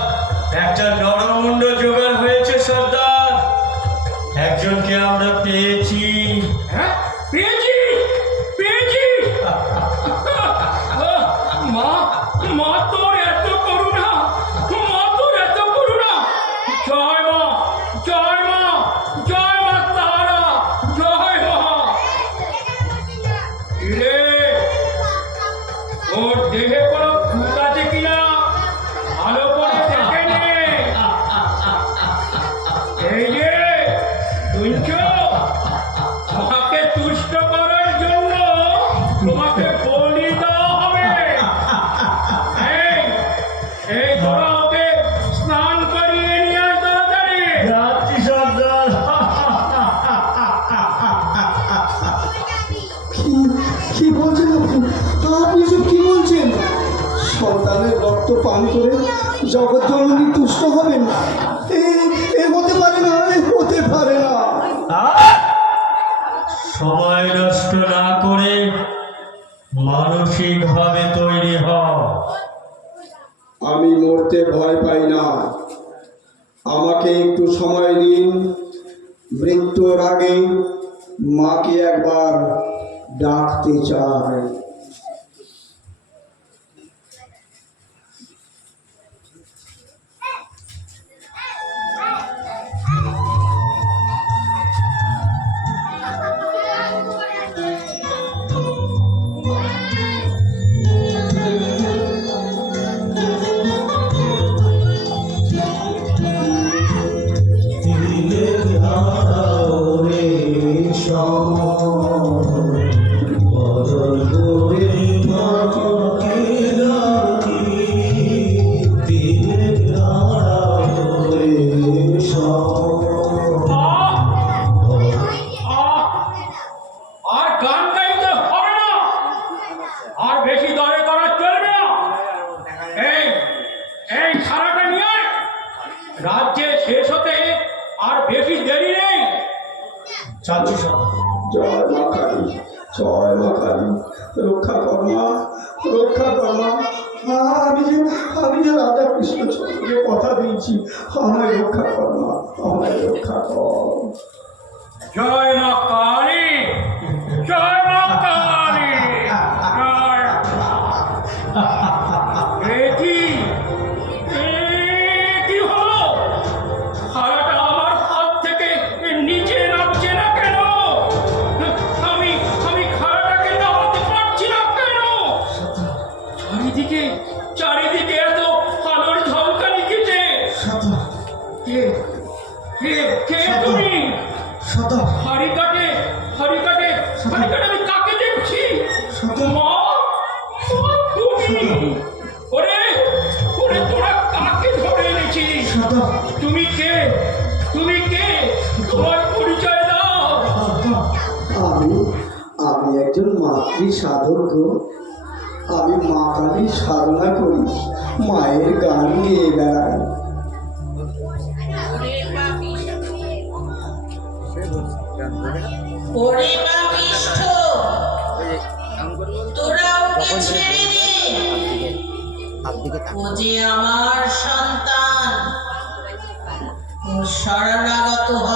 একটা নরমুন্ড জোগাড় হয়েছে সর্দার। একজনকে আমরা পেয়েছি। হ্যাঁ, পেয়েছি। মা তোর এত করুণা, মা তোর এত করুণা। জয় মা, জয় মা, জয় মা তারা, জয় মা। রে ওর দেহে কোনো ভূত আছে কিনা ভালো করে দেখে নে। এই যে শুনছো, মাকে তুষ্ট করার জন্য তোমাকে বলি দেওয়া হবে। এই তোরা ওকে স্নান করিয়ে নিয়ে আয় তাড়াতাড়ি। যাচ্ছি সর্দার। কি বলছেন আপনি? আপনি সব কি বলছেন? সন্তানের রক্ত পান করে জগৎ জননী তুষ্ট হবেন? এ হতে পারে না, এ হতে পারে না। সময় নষ্ট না করে মানসিকভাবে তৈরি হ। আমি মরতে ভয় পাই না, আমাকে একটু সময় দিন। মৃত্যুর আগে মাকে একবার ডাকতে চাই। আর গান গাইতে হবে না, আর বেশি দরে করা চলবে না। এই খারাটা নিয়ে আয়। রাজ্যে শেষ হতে আর বেশি দেরি নেই। যাচ্ছি সর্দার। জয় মা কালী, জয় মা কালী, রক্ষা কর মা, রক্ষা কর মা। আমি যে রাজা কৃষ্ণচন্দ্রকে কথা দিয়েছি, আমায় রক্ষা কর মা, আমায় রক্ষা কর। জয় মা কালী, জয় মা কালী, জয়। কি হলো? খারাটা আমার হাত থেকে নিচে নামছে না কেন? আমি খারাটাকে নামাতে পারছি না কেন? চারিদিকে এত আলোর ঝলকানি কিসে? কে তুমি? হারিকাটে আমি কাকে দেখছি? মা, তুমি? ওরে তোরা কাকে ধরে এনেছিস? তুমি কে? তোমার পরিচয় দাও। আমি একজন মাতৃ সাধক। আমি মা কালীর সাধনা করি, মায়ের গান গেয়ে বেড়াই। ওরে পাপিষ্ঠ, তোরা ওকে ছেড়ে দে। ও যে আমার সন্তান, ও শরণাগত হ,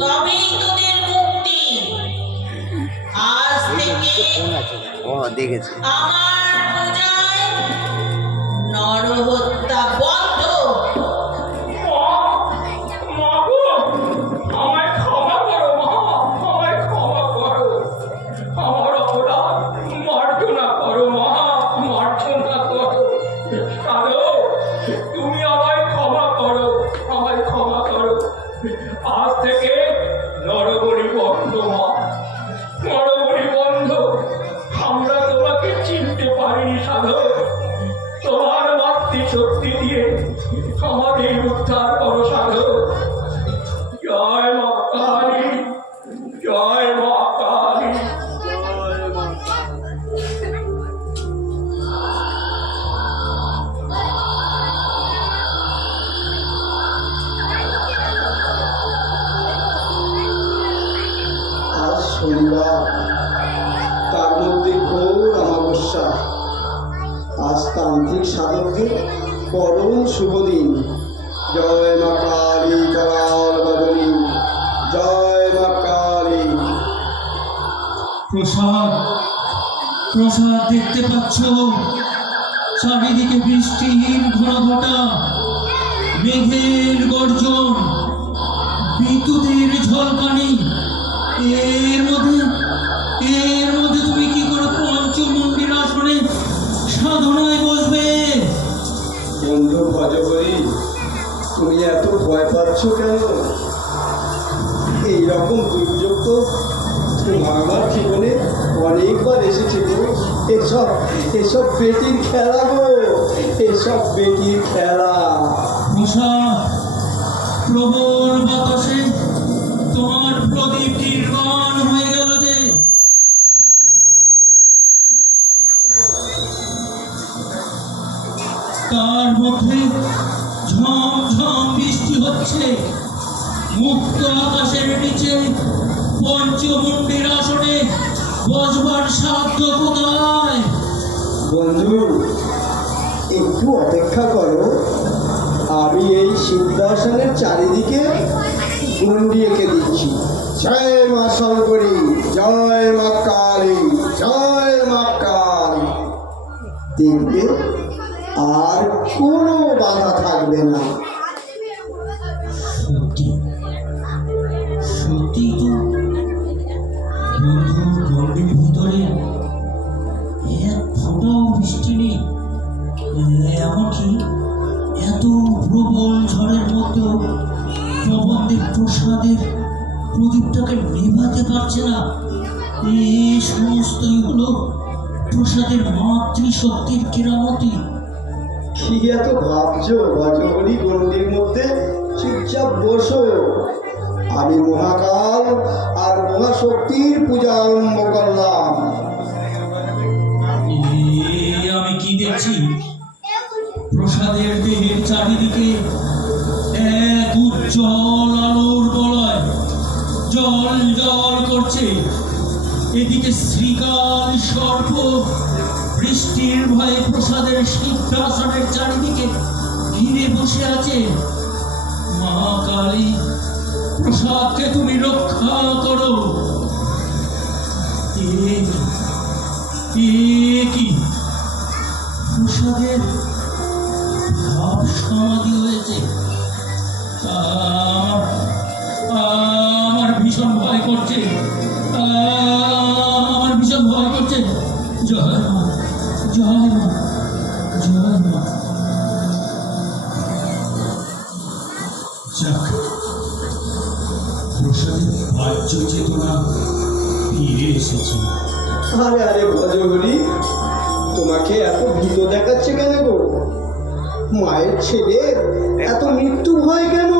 তবেই তোদের মুক্তি। আজ থেকে আমার পূজায় নরহত্যা বন্ধ। তুমি আমায় ক্ষমা করো, আমায় ক্ষমা করো। আজ থেকে নরবলি বন্ধ মা, নরবলি বন্ধ। আমরা তোমাকে চিনতে পারিনি সাধু, তোমার মাতৃশক্তি দিয়ে আমাদের উদ্ধার করো সাধু। জয় মা কালী, জয় মা কালী। আজ শনিবার, তার মধ্যে ঘোর অমাবস্যা। আজ তান্ত্রিক সাধকদের পরম শুভ দিন। জয় মা কালী করাল বদনী, জয় মা কালী। প্রসাদ, প্রসাদ দেখতে পাচ্ছ? চারিদিকে বৃষ্টির ঘনঘটা, মেঘের গর্জন, বিদ্যুতের ঝলকানি। এর মধ্যে তুমি কি করে পঞ্চমুণ্ডির আসনে সাধনায় বসবে? বন্ধু ভজহরি, তুমি এত ভয় পাচ্ছ কেন? এইরকম দুর্যোগ তো আমার জীবনে অনেকবার এসেছিল। এসব বেটির খেলা গো, এসব বেটির খেলা। প্রসাদ, প্রবল বাতাসে তোমার প্রদীপ নির্বাণ হয়ে গেল যে। তার মধ্যে ঝমঝম বৃষ্টি হচ্ছে। মুক্ত আকাশের নিচে পঞ্চমুণ্ডির আসনে বসবার সাধ্য কোথায়? বন্ধু, একটু অপেক্ষা করো। আমি এই সিংহাসনের চারিদিকে গুন্ডি এঁকে দিচ্ছি। জয় মা শঙ্করী, জয় মা কালী, জয় মা কালী। দেখবে আর কোনো বাধা থাকবে না। সত্যি সত্যি তো বন্ধুর গন্ডির ভিতরে এক ফোঁটাও বৃষ্টি নেই। এমনকি এত প্রবল ঝড়ের মধ্যেও প্রবন্ধের প্রসাদের প্রদীপটাকে নেভাতে পারছে না। এই সমস্তই হলো প্রসাদের মাতৃশক্তির কেরামতি। কি এত ভাবছো ভজহরি? গন্ডির মধ্যে চুপচাপ বসো। আমি মহাকাল আর মহাশক্তির পূজা আরম্ভ করলাম। আমি কি দেখছি? প্রসাদের দেহের চারিদিকে এক উজ্জ্বল আলোর বলয় জল জল করছে। এদিকে শ্রীকাল সর্প বৃষ্টির ভয়ে প্রসাদের সিংহাসনের চারিদিকে ঘিরে বসে আছে। মা কালী, প্রসাদকে তুমি রক্ষা করো। কি প্রসাদের ভাব সমাধি হয়েছে। আমার ভীষণ ভয় করছে, আমার ভীষণ ভয় করছে। জয় মা, জয় মা, জয় মা। যাক, প্রসাদের বাহ্য চেতনা ফিরে এসেছে। আরে আরে ভজহরি, তোমাকে এত ভীত দেখাচ্ছে কেন গো? মায়ের ছেলে এত মৃত্যু ভয় কেন?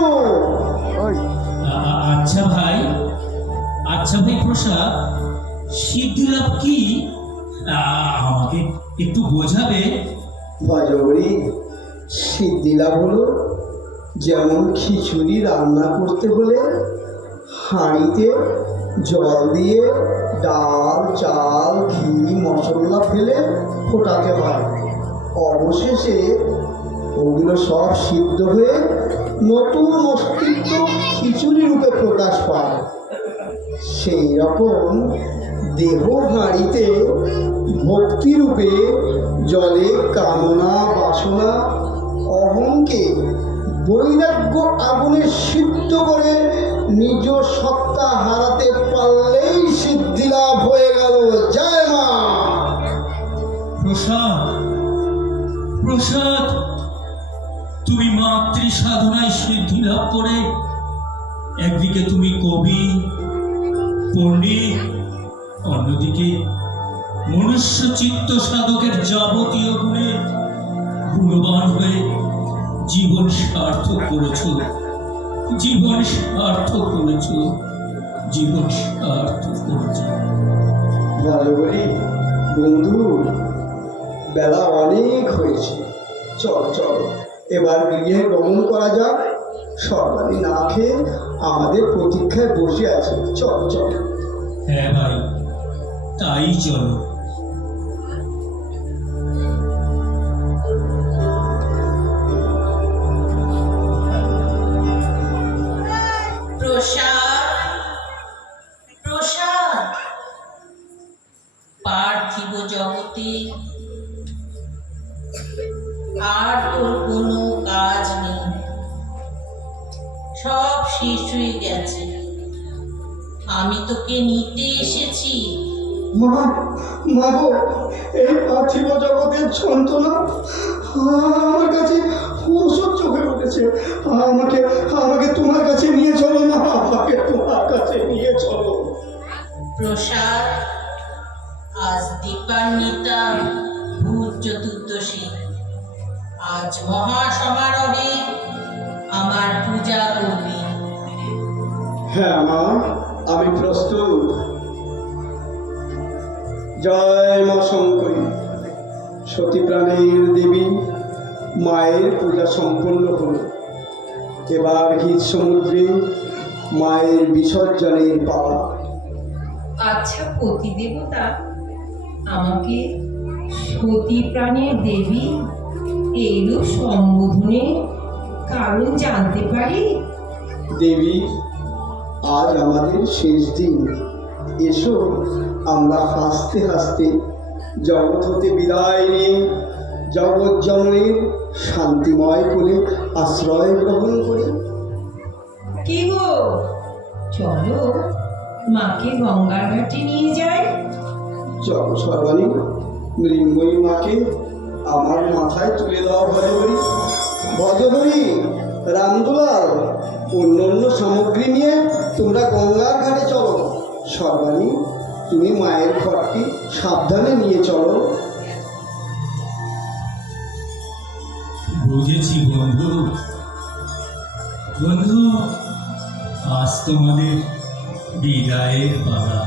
আচ্ছা ভাই প্রসাদ, সিদ্ধিলাভ কি? আমাকে একটু বোঝাবে? ভজহরি, সিদ্ধিলাভ হলো যেমন খিচুড়ি রান্না করতে হলে হাঁড়িতে জল দিয়ে ডাল, চাল, ঘি, মশলা ফেলে ফোটাতে হয়। অবশেষে ওগুলো সব সিদ্ধ হয়ে নতুন অস্তিত্ব খিচুড়ি রূপে প্রকাশ পায়। সেই রকম দেহ হাঁড়িতে ভক্তিরূপে জলে কামনা, বাসনা, অহংকে বৈরাগ্য আগুনে সিদ্ধ করে নিজ সত্তা হারাতে পারলেই সিদ্ধি লাভ হয়ে গেল। জয় মা। প্রসাদ, প্রসাদ, তুমি মাতৃ সাধনায় সিদ্ধি লাভ করে একদিকে তুমি কবি পণ্ডিত, অন্যদিকে মনুষ্য চিত্ত সাধকের যাবতীয় গুণে গুণবান হয়ে জীবন সার্থক করেছ, জীবন সার্থক করেছ, জীবন সার্থক করেছ। ভালো বলি বন্ধু, বেলা অনেক হয়েছে, চল চল এবার গৃহে গমন করা যাক। সরকারি না খেয়ে আমাদের প্রতীক্ষায় বসে আছে, চল চল। হ্যাঁ ভাই, তাই চলো। প্রসাদ, প্রসাদ, পার্থিব জগতে আর তোর কোনো কাজ নেই, সব শেষ হয়ে গেছে। আমি তোকে নিতে এসেছি। মা, মা গো, এই পার্থিব জগতের যন্ত্রণা আমার কাছে অসহ্য হয়ে উঠেছে। আমাকে আমাকে তোমার কাছে নিয়ে চলো মা, আমাকে তোমার কাছে নিয়ে চলো। প্রসাদ, আজ দীপান্বিতা ভূত চতুর্দশী। আজ মহা সমারোহে আমার পূজা করবি। হ্যাঁ মা, আমি প্রস্তুত। জয় মা শঙ্করী। সতী প্রাণের দেবী মায়ের পূজা সম্পন্ন হল। এবার গীত সমুদ্রে মায়ের বিসর্জনের পালা। আচ্ছা পতিদেবতা, আমাকে সতী প্রাণের দেবী এইরূপ সম্বোধনের কারণ জানতে পারি? দেবী, আজ আমাদের শেষ দিন। এসো আমরা হাসতে হাসতে জগৎ হতে বিদায় নিয়ে জগৎ জননীর শান্তিময় কোলে আশ্রয় গ্রহণ করি। কি গো, চলো মাকে গঙ্গার ঘাটে নিয়ে যাই। চল সর্বাণী, মৃন্ময়ী মাকে আমার মাথায় তুলে দেওয়া ভজহরি। ভজহরি, রামদুলাল, অন্য অন্য সামগ্রী নিয়ে তোমরা গঙ্গার ঘাটে চলো। সর্বাণী, তুমি মায়ের ঘরটি সাবধানে নিয়ে চলো। বুঝেছি বন্ধু। বন্ধু, আজ তোমাদের বিদায়ের পালা।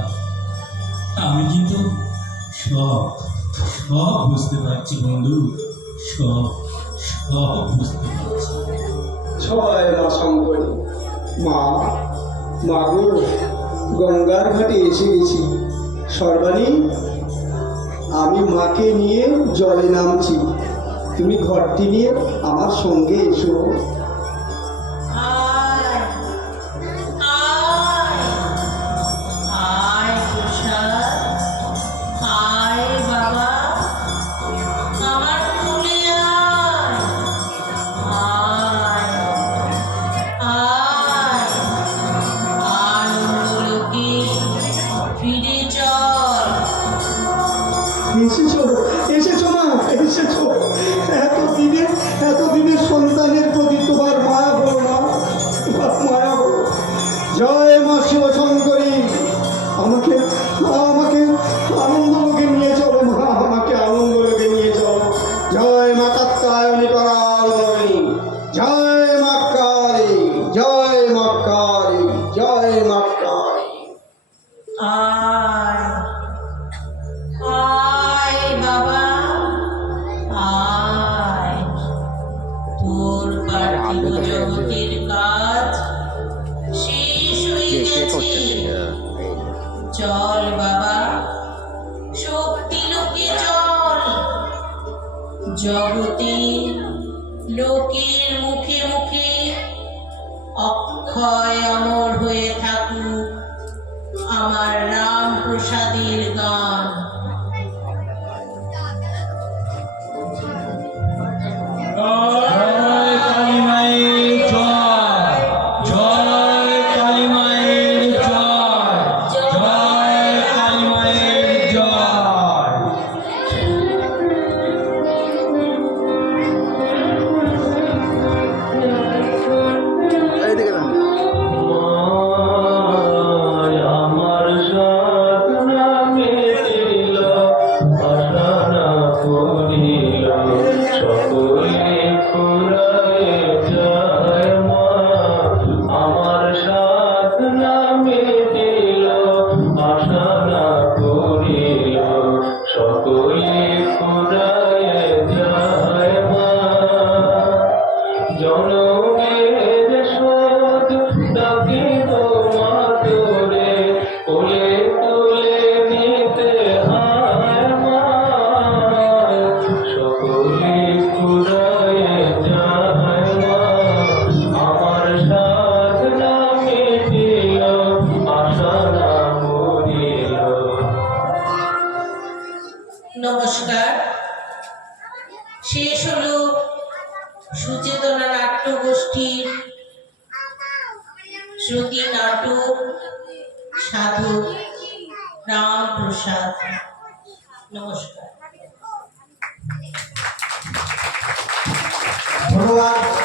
আমি কিন্তু সব সব বুঝতে পারছি বন্ধু, সব সব বুঝতে পারছি। ছয় মা শঙ্করী। মা, মাগো, গঙ্গার ঘাটে এসে গেছি। সর্বাণী, আমি মাকে নিয়ে জলে নামছি। তুমি ঘরটি নিয়ে আমার সঙ্গে এসো। আয়, আয়, আয় প্রসাদ, আয় বাবা, আমার কোলে আয়, আয়, আয়, আনন্দলোকে ফিরে চল। এসেছো, এসেছো মা, এসেছো। এতদিনের সন্তানের প্রতি তোমার মায়া হলো না, তোমার মায়া হলো। জয় মা শিবশঙ্করী, আমাকে আমাকে আনন্দলোকে নিয়ে চলো মা, আমাকে আনন্দলোকে নিয়ে চলো। জয় মা কাত্যায়নী পরায়ণী, জয় মা কালী, জয় মা কালী, জয় মা কালী। আয়, আয় বাবা, আয়, তোর পার্থিব জগতের কাজ শেষ হয়ে গেছে। চল বাবা, শক্তি লোকে চল। জগতে লোকের মুখে মুখে অক্ষয় অমর হয়ে থাকুক আমার রামপ্রসাদের গান। জয় কালী মায়ের জয়, জয় কালী মায়ের জয়, জয় কালী মায়ের জয়। যায় মা আমার সাথ নামে দিল আশা না করিল সকলে ফুরায় যায় মা জনমের শোধ ডাকিল মা তোরে কোলে তুলে নিতে হায় মা সকলে ফুরায় যায় মা আমার সাথ নামে দিল আশা না মরিল। নমস্কার। শেষ হলো সুচেতনা নাট্য গোষ্ঠীর শ্রুতি নাটক সাধক রামপ্রসাদ। নমস্কার। ধন্যবাদ।